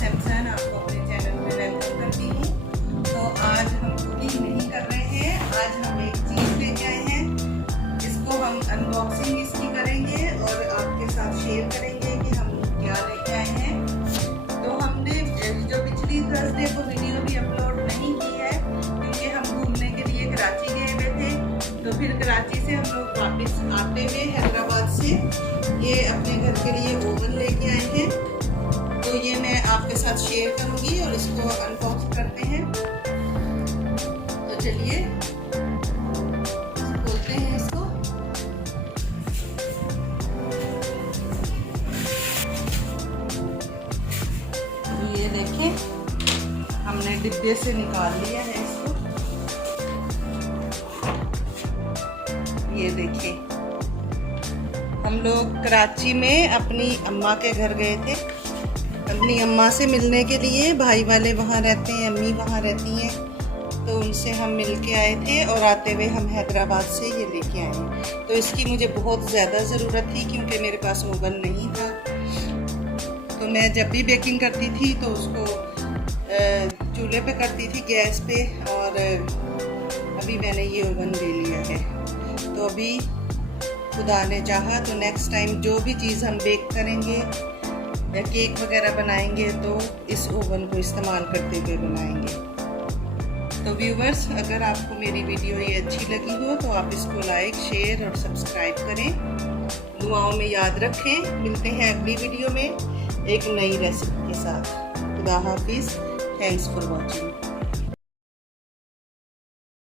सैमसन, आपको अपने चैनल में वेलकम करती हूँ। तो आज हम कुकिंग नहीं कर रहे हैं, आज हम एक चीज़ लेके आए हैं। इसको हम अनबॉक्सिंग इसकी करेंगे और आपके साथ शेयर करेंगे कि हम क्या लेके आए हैं। तो हमने जो पिछली थर्सडे को वीडियो भी अपलोड नहीं की है क्योंकि हम घूमने के लिए कराची गए हुए थे। तो फिर कराची से हम लोग वापस आते हुए हैदराबाद से ये अपने घर के लिए ओवन लेके आए हैं। तो ये मैं आपके साथ शेयर करूंगी और इसको अनबॉक्स करते हैं। तो चलिए खोलते हैं इसको। तो ये देखें, हमने डिब्बे से निकाल लिया है इसको। ये देखें, हम लोग कराची में अपनी अम्मा के घर गए थे, अपनी अम्मा से मिलने के लिए। भाई वाले वहाँ रहते हैं, अम्मी वहाँ रहती हैं, तो उनसे हम मिल के आए थे और आते हुए हम हैदराबाद से ये लेके आए। तो इसकी मुझे बहुत ज़्यादा ज़रूरत थी क्योंकि मेरे पास ओवन नहीं था। तो मैं जब भी बेकिंग करती थी तो उसको चूल्हे पे करती थी, गैस पे, और अभी मैंने ये ओवन ले लिया है। तो अभी खुदा ने चाहा तो नेक्स्ट टाइम जो भी चीज़ हम बेक करेंगे या केक वगैरह बनाएंगे तो इस ओवन को इस्तेमाल करते हुए बनाएंगे। तो व्यूवर्स, अगर आपको मेरी वीडियो ये अच्छी लगी हो तो आप इसको लाइक, शेयर और सब्सक्राइब करें। दुआओं में याद रखें। मिलते हैं अगली वीडियो में एक नई रेसिपी के साथ। खुदा हाफिज़। Thanks for watching.